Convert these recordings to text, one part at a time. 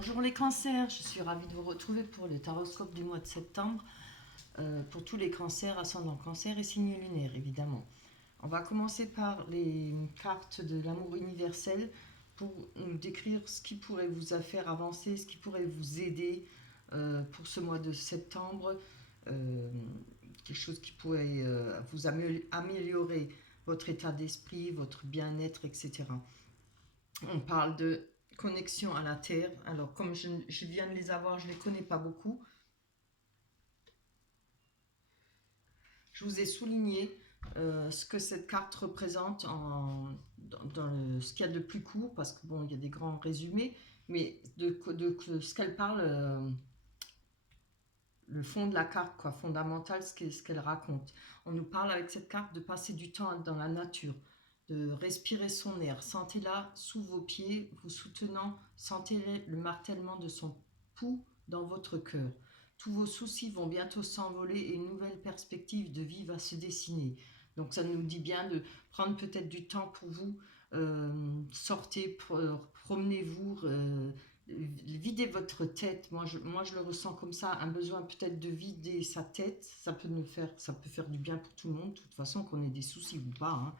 Bonjour les cancers, je suis ravie de vous retrouver pour le taroscope du mois de septembre, pour tous les cancers, ascendant cancer et signes lunaires évidemment. On va commencer par les cartes de l'amour universel pour nous décrire ce qui pourrait vous faire avancer, ce qui pourrait vous aider pour ce mois de septembre, euh, quelque chose qui pourrait vous améliorer votre état d'esprit, votre bien-être, etc. On parle de connexion à la Terre. Alors, comme je viens de les avoir, je ne les connais pas beaucoup. Je vous ai souligné ce que cette carte représente ce qu'il y a de plus court, parce que bon, il y a des grands résumés, mais de ce qu'elle parle, le fond de la carte, quoi, fondamental, ce qu'elle raconte. On nous parle avec cette carte de passer du temps dans la nature, de respirer son air. Sentez-la sous vos pieds, vous soutenant, sentez le martèlement de son pouls dans votre cœur. Tous vos soucis vont bientôt s'envoler et une nouvelle perspective de vie va se dessiner. Donc ça nous dit bien de prendre peut-être du temps pour vous, sortez, promenez-vous, videz votre tête. Moi, je le ressens comme ça, un besoin peut-être de vider sa tête. Ça peut faire du bien pour tout le monde, de toute façon, qu'on ait des soucis ou pas, hein.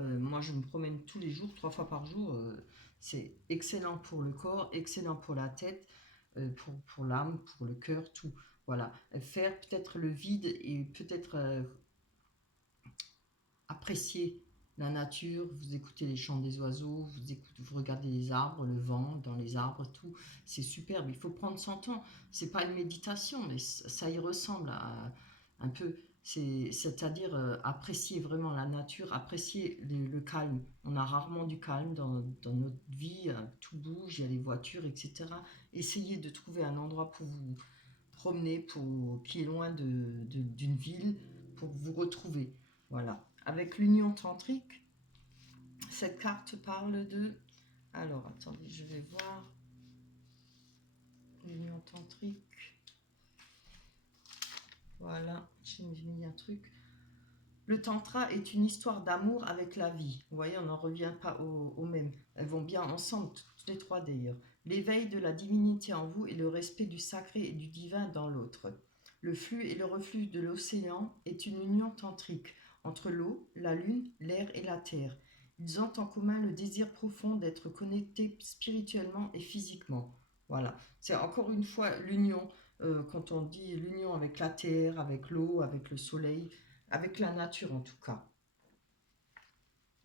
Moi, je me promène tous les jours, 3 fois par jour. C'est excellent pour le corps, excellent pour la tête, pour l'âme, pour le cœur, tout. Voilà. Faire peut-être le vide et peut-être apprécier la nature, vous écoutez les chants des oiseaux, vous regardez les arbres, le vent dans les arbres, tout, c'est superbe. Il faut prendre son temps. C'est pas une méditation, mais ça y ressemble un peu. C'est-à-dire apprécier vraiment la nature, apprécier le calme. On a rarement du calme dans notre vie, tout bouge, il y a les voitures, etc. Essayez de trouver un endroit pour vous promener, qui est loin d'une ville, pour vous retrouver. Voilà. Avec l'union tantrique, cette carte parle de... Alors, attendez, je vais voir. L'union tantrique. Voilà, j'ai mis un truc. Le tantra est une histoire d'amour avec la vie. Vous voyez, on n'en revient pas au même. Elles vont bien ensemble, toutes les trois d'ailleurs. L'éveil de la divinité en vous et le respect du sacré et du divin dans l'autre. Le flux et le reflux de l'océan est une union tantrique entre l'eau, la lune, l'air et la terre. Ils ont en commun le désir profond d'être connectés spirituellement et physiquement. Voilà, c'est encore une fois l'union, quand on dit l'union avec la terre, avec l'eau, avec le soleil, avec la nature en tout cas.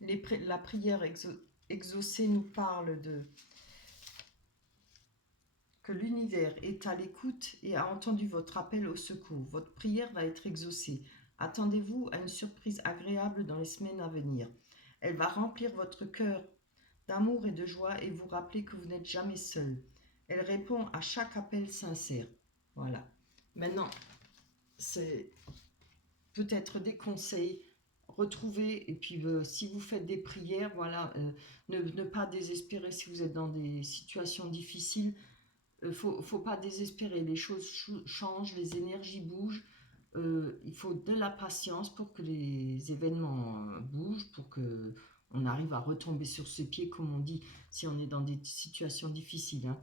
La prière exaucée nous parle de que l'univers est à l'écoute et a entendu votre appel au secours. Votre prière va être exaucée. Attendez-vous à une surprise agréable dans les semaines à venir. Elle va remplir votre cœur d'amour et de joie et vous rappeler que vous n'êtes jamais seul. Elle répond à chaque appel sincère. Voilà. Maintenant, c'est peut-être des conseils, retrouver, et puis si vous faites des prières, voilà, ne pas désespérer si vous êtes dans des situations difficiles. Faut pas désespérer, les choses changent, les énergies bougent. Il faut de la patience pour que les événements bougent, pour que on arrive à retomber sur ses pieds, comme on dit, si on est dans des situations difficiles, hein.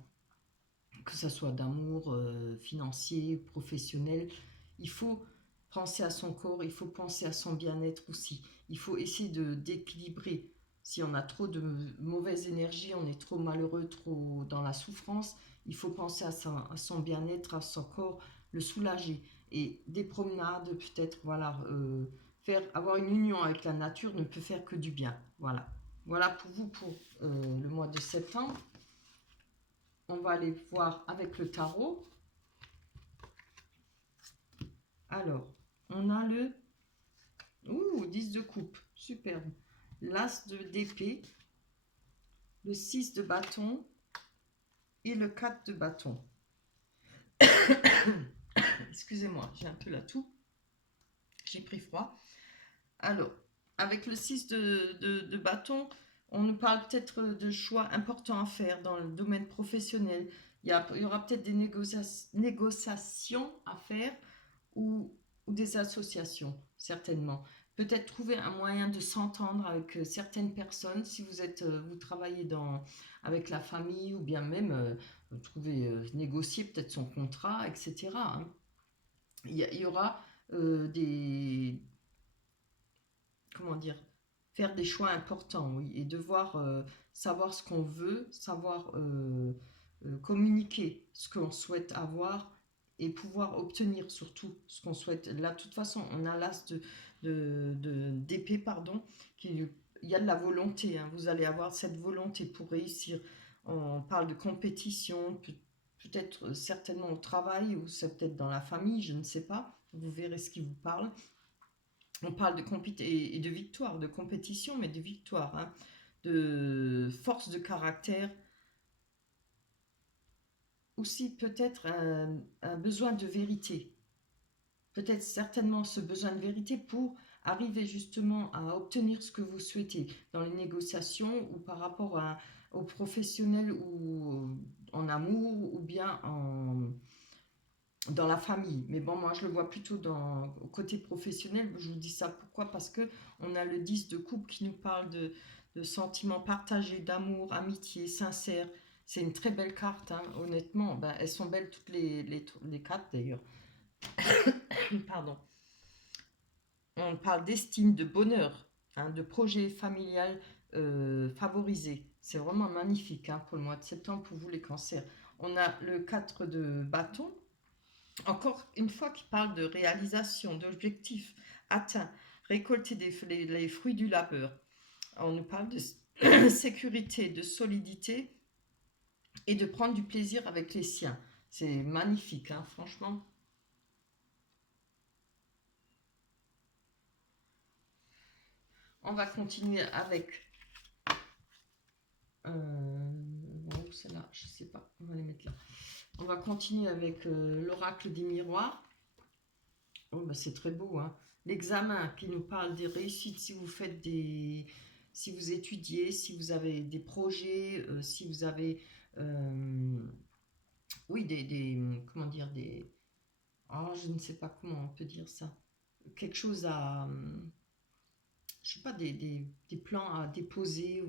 Que ce soit d'amour, financier, professionnel. Il faut penser à son corps, il faut penser à son bien-être aussi. Il faut essayer d'équilibrer. Si on a trop de mauvaise énergie, on est trop malheureux, trop dans la souffrance, il faut penser à son bien-être, à son corps, le soulager. Et des promenades, peut-être, voilà, avoir une union avec la nature ne peut faire que du bien. Voilà. Voilà pour vous pour le mois de septembre. On va aller voir avec le tarot. Alors, on a le 10 de coupe, superbe. L'as d'épée, le 6 de bâton et le 4 de bâton. Excusez-moi, j'ai un peu la toux. J'ai pris froid. Alors, avec le 6 de bâton, on nous parle peut-être de choix importants à faire dans le domaine professionnel. Il y aura peut-être des négociations à faire ou des associations, certainement. peut-être trouver un moyen de s'entendre avec certaines personnes, si vous êtes, vous travaillez avec la famille, ou bien même trouver, négocier peut-être son contrat, etc., hein. Il y aura des, comment dire, faire des choix importants, oui, et devoir savoir ce qu'on veut, savoir communiquer ce qu'on souhaite avoir et pouvoir obtenir surtout ce qu'on souhaite. Là, de toute façon, on a l'as d'épée, pardon, il y a de la volonté, hein. Vous allez avoir cette volonté pour réussir. On parle de compétition, peut-être certainement au travail, ou c'est peut-être dans la famille, je ne sais pas. Vous verrez ce qui vous parle. On parle et de victoire, de compétition, mais de victoire, hein, de force de caractère. Aussi peut-être un besoin de vérité. Peut-être certainement ce besoin de vérité pour arriver justement à obtenir ce que vous souhaitez dans les négociations, ou par rapport aux professionnels, ou en amour, ou bien dans la famille. Mais bon, moi je le vois plutôt au côté professionnel. Je vous dis ça pourquoi? Parce que on a le 10 de coupe qui nous parle de sentiments partagés, d'amour, amitié, sincère. C'est une très belle carte, hein. Honnêtement. Ben, elles sont belles toutes les quatre d'ailleurs. Pardon. On parle d'estime, de bonheur, hein, de projet familial favorisé. C'est vraiment magnifique, hein, pour le mois de septembre pour vous les cancers. On a le 4 de bâton, encore une fois, qui parle de réalisation, d'objectifs atteints, récolter les fruits du labeur. On nous parle de sécurité, de solidité, et de prendre du plaisir avec les siens. C'est magnifique, hein, franchement. On va continuer avec... bon, celle-là, je sais pas, on va les mettre là. On va continuer avec l'oracle des miroirs. Oh, bah, c'est très beau, hein. L'examen qui nous parle des réussites, si vous faites si vous étudiez, si vous avez des projets, si vous avez, oui, comment dire, oh, je ne sais pas comment on peut dire ça. Quelque chose à, je sais pas, des plans à déposer,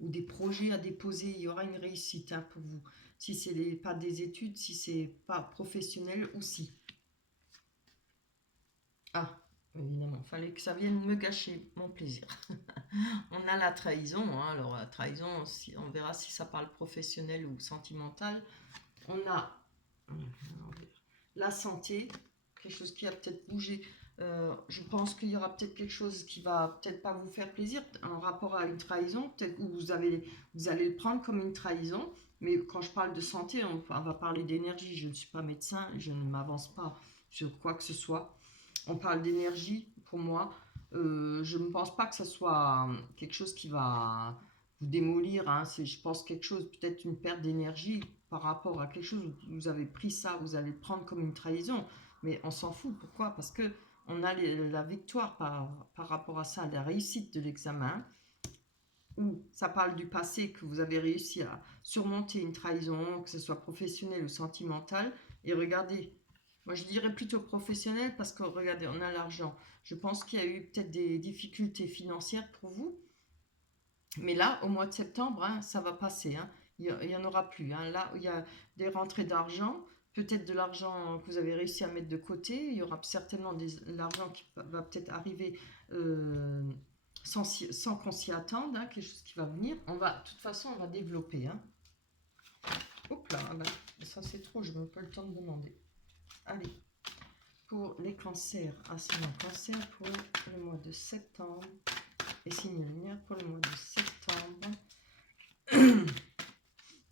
ou des projets à déposer. Il y aura une réussite, hein, pour vous. Si c'est pas des études, si c'est pas professionnel aussi. Ah, évidemment, fallait que ça vienne me gâcher mon plaisir. On a la trahison, hein. Alors la trahison, on verra si ça parle professionnel ou sentimental. On a la santé, quelque chose qui a peut-être bougé. Je pense qu'il y aura peut-être quelque chose qui va peut-être pas vous faire plaisir en rapport à une trahison, peut-être que vous allez le prendre comme une trahison. Mais quand je parle de santé, on va parler d'énergie. Je ne suis pas médecin, je ne m'avance pas sur quoi que ce soit. On parle d'énergie pour moi. Je ne pense pas que ce soit quelque chose qui va vous démolir, hein. Je pense quelque chose, peut-être une perte d'énergie par rapport à quelque chose où vous avez pris ça, vous allez le prendre comme une trahison. Mais on s'en fout. Pourquoi? Parce que on a la victoire par rapport à ça, la réussite de l'examen, où ça parle du passé, que vous avez réussi à surmonter une trahison, que ce soit professionnelle ou sentimentale. Et regardez, moi je dirais plutôt professionnel, parce que regardez, on a l'argent. Je pense qu'il y a eu peut-être des difficultés financières pour vous, mais là, au mois de septembre, hein, ça va passer, hein. Il n'y en aura plus, hein. Là, il y a des rentrées d'argent, peut-être de l'argent que vous avez réussi à mettre de côté. Il y aura certainement de l'argent qui va peut-être arriver sans qu'on s'y attende, hein, quelque chose qui va venir. De toute façon, on va développer, hein. Hop là, ben, ça c'est trop, je n'ai même pas le temps de demander. Allez, pour les cancers, ascendant cancer pour le mois de septembre, et signe lunaire pour le mois de septembre.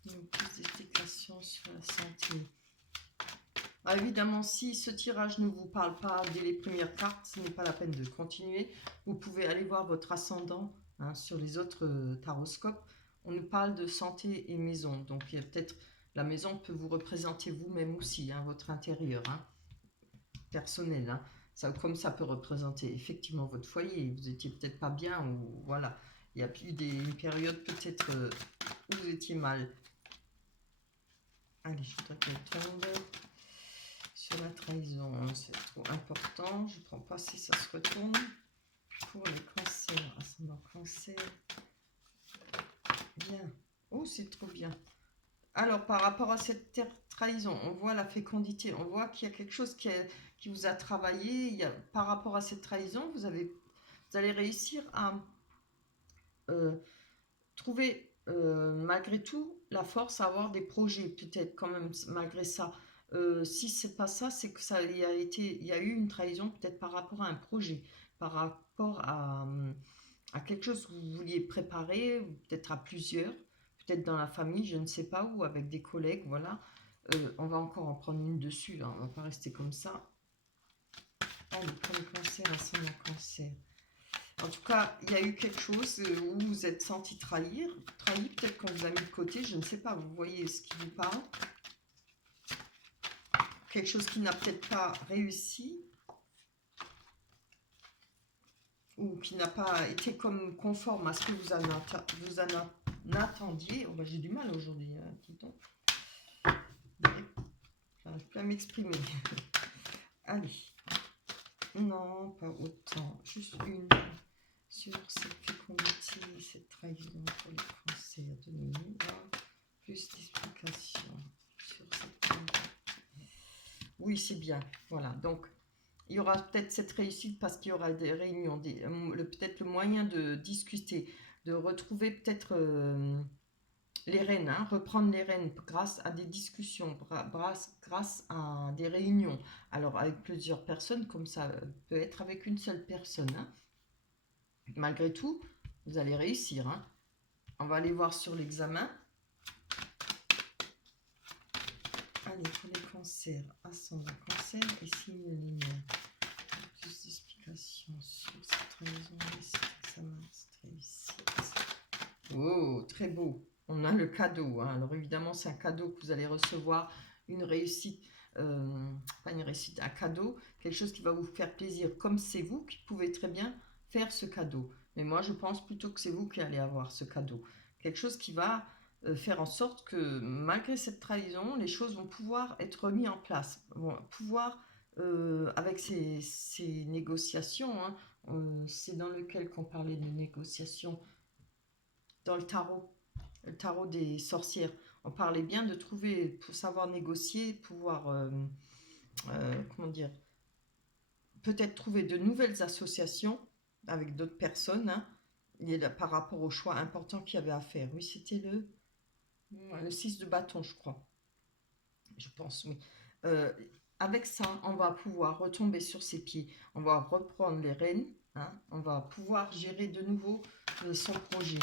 Donc, plus d'explications sur la santé. Ah, évidemment, si ce tirage ne vous parle pas dès les premières cartes, ce n'est pas la peine de continuer. Vous pouvez aller voir votre ascendant, hein, sur les autres taroscopes. On nous parle de santé et maison. Donc, il y a peut-être la maison peut vous représenter vous-même aussi, hein, votre intérieur, hein, personnel, hein. Ça, comme ça peut représenter effectivement votre foyer. Vous étiez peut-être pas bien, ou voilà. Il y a eu une période peut-être où vous étiez mal. Allez, je voudrais qu'elle tombe. Sur la trahison, c'est trop important. Je ne prends pas si ça se retourne. pour les cancers, ascendant cancer. Bien. Oh, c'est trop bien. Alors, par rapport à cette trahison, on voit la fécondité, on voit qu'il y a quelque chose qui vous a travaillé. Par rapport à cette trahison, vous allez réussir à euh, trouver, malgré tout, la force à avoir des projets, peut-être quand même, malgré ça. Si c'est pas ça, c'est que il y a eu une trahison, peut-être par rapport à un projet, par rapport à quelque chose que vous vouliez préparer, ou peut-être à plusieurs, peut-être dans la famille, je ne sais pas, ou avec des collègues, voilà. On va encore en prendre une dessus, là, on va pas rester comme ça. Allez, pour le cancer, ascendant cancer. En tout cas, il y a eu quelque chose où vous vous êtes senti trahi, peut-être qu'on vous a mis de côté, je ne sais pas, vous voyez ce qui vous parle. Quelque chose qui n'a peut-être pas réussi, ou qui n'a pas été comme conforme à ce que vous en attendiez. Oh, bah, j'ai du mal aujourd'hui, hein, dis donc. J'arrive plus à m'exprimer. Allez. Non, pas autant. Juste une sur cette fécondité, cette trahison pour les cancers. Donnez-nous plus d'explications sur cette trahison. Oui, c'est bien. Voilà. Donc, il y aura peut-être cette réussite parce qu'il y aura des réunions, peut-être le moyen de discuter, de retrouver peut-être les rênes, hein, reprendre les rênes grâce à des discussions, grâce à des réunions. Alors avec plusieurs personnes, comme ça peut être avec une seule personne. Hein. Malgré tout, vous allez réussir. Hein. On va aller voir sur l'examen. Allez, pour les cancers, ascendant cancer et signe lunaire. Plus d'explications sur cette trahison et cet examen, cette réussite. Oh, très beau. On a le cadeau. Hein. Alors évidemment, c'est un cadeau que vous allez recevoir, une réussite, pas une réussite, un cadeau, quelque chose qui va vous faire plaisir, comme c'est vous qui pouvez très bien faire ce cadeau. Mais moi, je pense plutôt que c'est vous qui allez avoir ce cadeau. Quelque chose qui va faire en sorte que malgré cette trahison, les choses vont pouvoir être remises en place, vont pouvoir, avec ces négociations, hein, c'est dans lequel qu'on parlait de négociations, dans le tarot des sorcières. On parlait bien de trouver, pour savoir négocier, pouvoir, comment dire, peut-être trouver de nouvelles associations avec d'autres personnes, hein, par rapport au choix important qu'il y avait à faire. Oui, c'était le 6 de bâton, je crois. Je pense, oui. Euh, avec ça, on va pouvoir retomber sur ses pieds. On va reprendre les rênes. Hein, on va pouvoir gérer de nouveau son projet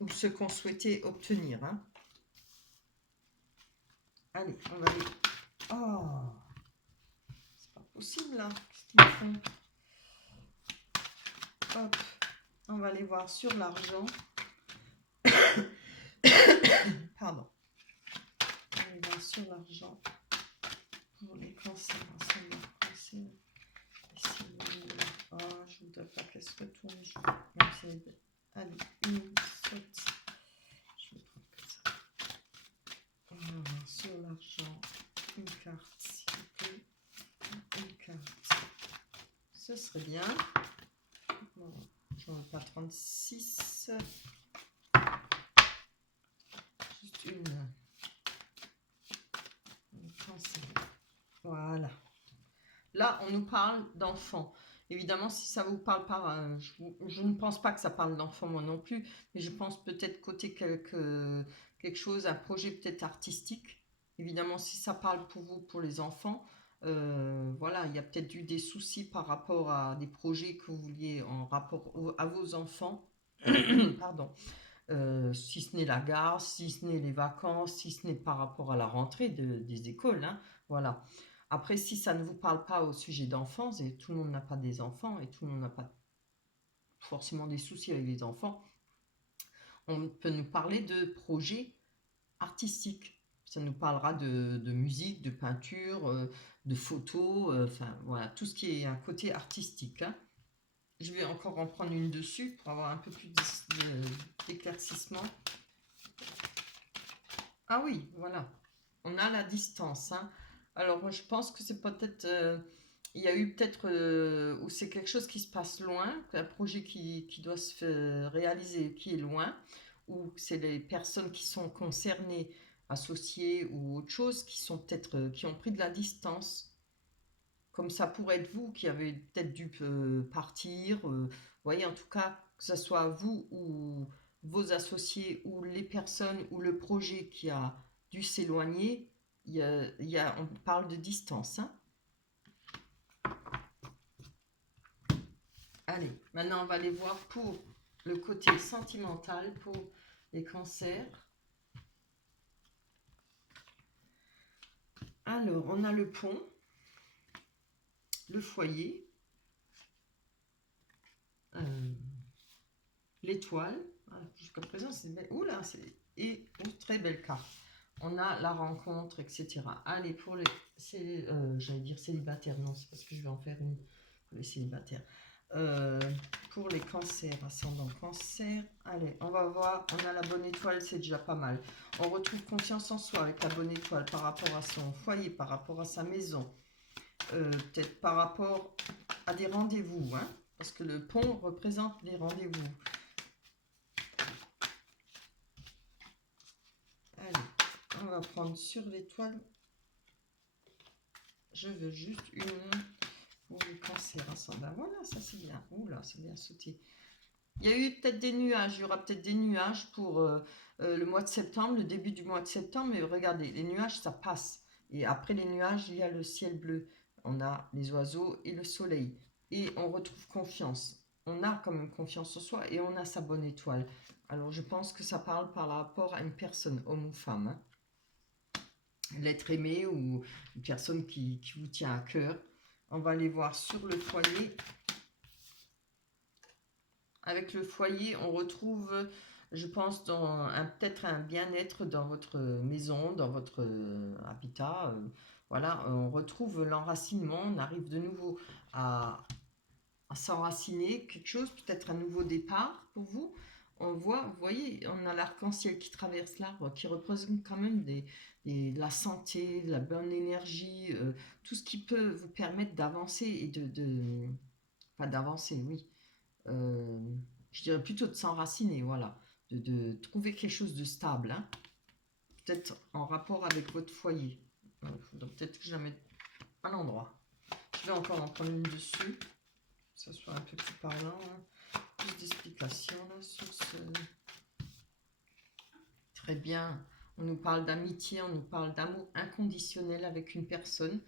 ou ce qu'on souhaitait obtenir. Hein. Allez, on va aller. Oh, c'est pas possible là. Qu'est-ce qu'ils font? Hop, on va aller voir sur l'argent. Pardon. On va aller voir sur l'argent pour les cancers. Cancer. Oh, je voudrais pas qu'elle se retourne. Allez, une saute. Je vais prendre que ça. On va voir sur l'argent une carte, s'il vous plaît. Une carte. Ce serait bien. Bon, j'en ai pas 36. Juste une. Voilà. Là, on nous parle d'enfants. Évidemment, si ça vous parle pas, je ne pense pas que ça parle d'enfants moi non plus, mais je pense peut-être côté quelque chose, un projet peut-être artistique. Évidemment, si ça parle pour vous, pour les enfants, voilà, il y a peut-être eu des soucis par rapport à des projets que vous vouliez en rapport à vos enfants. Pardon. Si ce n'est la gare, si ce n'est les vacances, si ce n'est par rapport à la rentrée des écoles. Hein, voilà. Après, si ça ne vous parle pas au sujet d'enfants, et tout le monde n'a pas des enfants, et tout le monde n'a pas forcément des soucis avec les enfants, on peut nous parler de projets artistiques. Ça nous parlera de musique, de peinture, de photos, enfin voilà, tout ce qui est un côté artistique. Hein. Je vais encore en prendre une dessus pour avoir un peu plus d'éclaircissement. Ah oui, voilà. On a la distance. Hein. Alors, moi, je pense que c'est peut-être il y a eu peut-être où c'est quelque chose qui se passe loin, un projet qui doit réaliser qui est loin, ou c'est les personnes qui sont concernées, associées ou autre chose, qui sont peut-être qui ont pris de la distance. Comme ça pourrait être vous qui avez peut-être dû partir. Vous voyez, en tout cas, que ce soit vous ou vos associés ou les personnes ou le projet qui a dû s'éloigner, on parle de distance. Hein. Allez, maintenant on va aller voir pour le côté sentimental, pour les cancers. Alors, on a le pont, le foyer, l'étoile. Jusqu'à présent, c'est belle. Oula, et une très belle carte. On a la rencontre, etc. Allez, pour les j'allais dire célibataires, non, c'est parce que je vais en faire une pour les célibataires. Pour les cancers, ascendant cancer, allez, on va voir, on a la bonne étoile, c'est déjà pas mal. On retrouve confiance en soi avec la bonne étoile par rapport à son foyer, par rapport à sa maison, peut-être par rapport à des rendez-vous, hein, parce que le pont représente les rendez-vous. Allez, on va prendre sur l'étoile. Je veux juste une pour le cancer ascendant. Voilà, ça c'est bien. Oula, c'est bien sauté. Il y a eu peut-être des nuages, il y aura peut-être des nuages pour le mois de septembre, le début du mois de septembre, mais regardez, les nuages, ça passe. Et après les nuages, il y a le ciel bleu. On a les oiseaux et le soleil. Et on retrouve confiance. On a quand même confiance en soi et on a sa bonne étoile. Alors je pense que ça parle par rapport à une personne, homme ou femme. Hein. L'être aimé ou une personne qui vous tient à cœur. On va aller voir sur le foyer. Avec le foyer, on retrouve, je pense, peut-être un bien-être dans votre maison, dans votre habitat. Voilà, on retrouve l'enracinement, on arrive de nouveau à s'enraciner, quelque chose, peut-être un nouveau départ pour vous. On voit, vous voyez, on a l'arc-en-ciel qui traverse l'arbre, qui représente quand même de la santé, de la bonne énergie, tout ce qui peut vous permettre d'avancer et pas d'avancer, oui, euh, je dirais plutôt de s'enraciner, voilà, de trouver quelque chose de stable, hein, peut-être en rapport avec votre foyer. Il faudrait peut-être que je la mette à l'endroit. Je vais encore en prendre une dessus, que ça soit un peu plus parlant, hein. Plus d'explications là sur ce. Très bien. On nous parle d'amitié, on nous parle d'amour inconditionnel avec une personne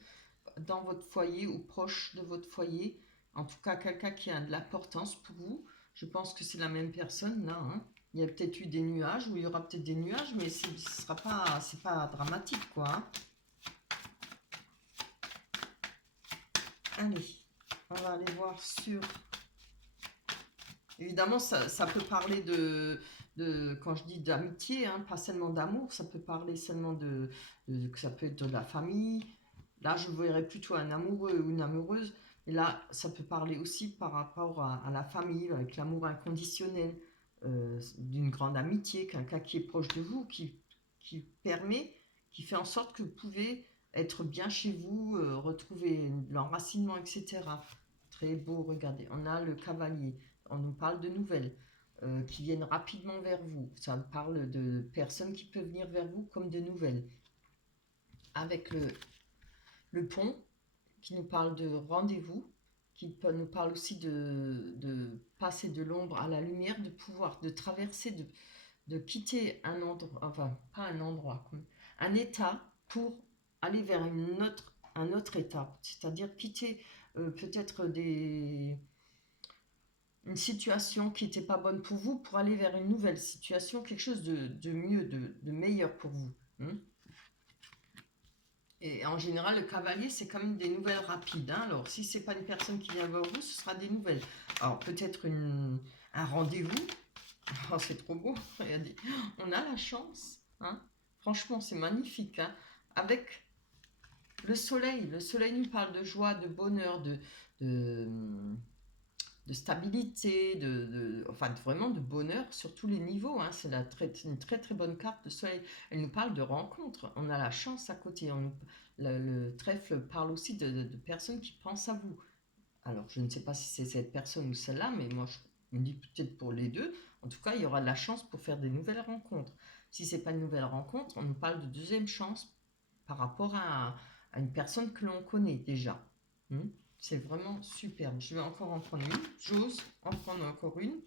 dans votre foyer ou proche de votre foyer. En tout cas, quelqu'un qui a de l'importance pour vous. Je pense que c'est la même personne là. Hein. Il y a peut-être eu des nuages, ou il y aura peut-être des nuages, mais ce sera pas, c'est pas dramatique quoi. Hein. Allez, on va aller voir sur. Évidemment, ça peut parler quand je dis d'amitié, hein, pas seulement d'amour, ça peut parler seulement que ça peut être de la famille. Là, je verrais plutôt un amoureux ou une amoureuse. Et là, ça peut parler aussi par rapport à la famille, avec l'amour inconditionnel, d'une grande amitié, quelqu'un qui est proche de vous, qui permet, qui fait en sorte que vous pouvez être bien chez vous, retrouver l'enracinement, etc. Très beau, regardez. On a le cavalier. On nous parle de nouvelles qui viennent rapidement vers vous. Ça parle de personnes qui peuvent venir vers vous comme de nouvelles. Avec le pont, qui nous parle de rendez-vous, qui nous parle aussi de passer de l'ombre à la lumière, de pouvoir, de traverser, de quitter un endroit, enfin, pas un endroit, un état pour aller vers un autre état. C'est-à-dire quitter peut-être une situation qui n'était pas bonne pour vous pour aller vers une nouvelle situation, quelque chose de mieux, de meilleur pour vous. Hein. Et en général, le cavalier, c'est quand même des nouvelles rapides. Hein. Alors, si c'est pas une personne qui vient vers vous, ce sera des nouvelles. Alors, peut-être un rendez-vous. Oh, c'est trop beau. Regardez. On a la chance. Hein. Franchement, c'est magnifique. Hein. Avec le soleil nous parle de joie, de bonheur, de de stabilité, enfin vraiment de bonheur sur tous les niveaux, hein. C'est une très très bonne carte de soleil. Elle nous parle de rencontres, on a la chance à côté. Le trèfle parle aussi de personnes qui pensent à vous. Alors, je ne sais pas si c'est cette personne ou celle-là, mais moi, je me dis peut-être pour les deux. En tout cas, il y aura de la chance pour faire des nouvelles rencontres. Si c'est pas une nouvelle rencontre, on nous parle de deuxième chance par rapport à une personne que l'on connaît déjà. Hmm. C'est vraiment superbe. Je vais encore en prendre une. J'ose en prendre encore une.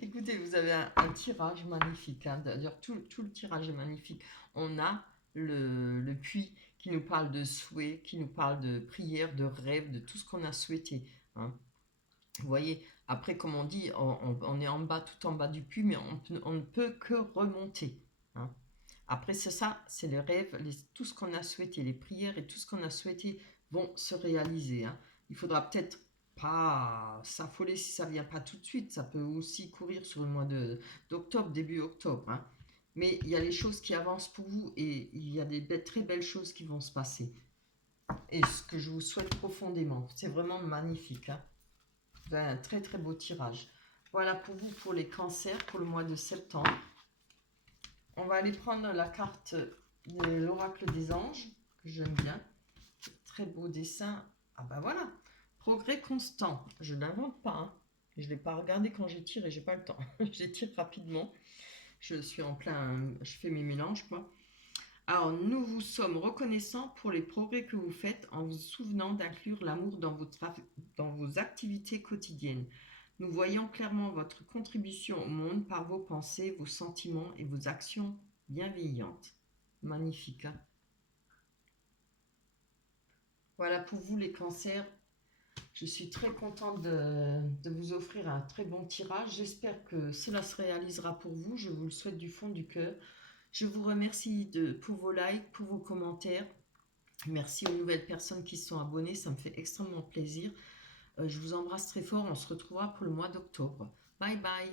Écoutez, vous avez un tirage magnifique, hein. D'ailleurs, tout le tirage est magnifique. On a le puits qui nous parle de souhaits, qui nous parle de prières, de rêves, de tout ce qu'on a souhaité, hein. Vous voyez, après, comme on dit, on est en bas, tout en bas du puits, mais on ne peut que remonter, hein. Après, c'est ça, c'est les rêves, tout ce qu'on a souhaité, les prières et tout ce qu'on a souhaité vont se réaliser, hein. Il faudra peut-être pas s'affoler si ça vient pas tout de suite. Ça peut aussi courir sur le mois d'octobre, début octobre, hein. Mais il y a les choses qui avancent pour vous et il y a des très belles choses qui vont se passer. Et ce que je vous souhaite profondément. C'est vraiment magnifique, hein. Vous avez un très très beau tirage. Voilà pour vous, pour les cancers, pour le mois de septembre. On va aller prendre la carte de l'oracle des anges, que j'aime bien. Très beau dessin. Ah ben voilà. Progrès constant. Je n'invente pas, hein. Je ne l'ai pas regardé quand j'ai tiré, j'ai pas le temps. J'étire rapidement. Je suis en plein. Je fais mes mélanges, quoi. Alors, nous vous sommes reconnaissants pour les progrès que vous faites en vous souvenant d'inclure l'amour dans vos activités quotidiennes. Nous voyons clairement votre contribution au monde par vos pensées, vos sentiments et vos actions bienveillantes. Magnifique, hein. Voilà pour vous les cancers. Je suis très contente de vous offrir un très bon tirage. J'espère que cela se réalisera pour vous. Je vous le souhaite du fond du cœur. Je vous remercie pour vos likes, pour vos commentaires. Merci aux nouvelles personnes qui se sont abonnées. Ça me fait extrêmement plaisir. Je vous embrasse très fort. On se retrouvera pour le mois d'octobre. Bye bye.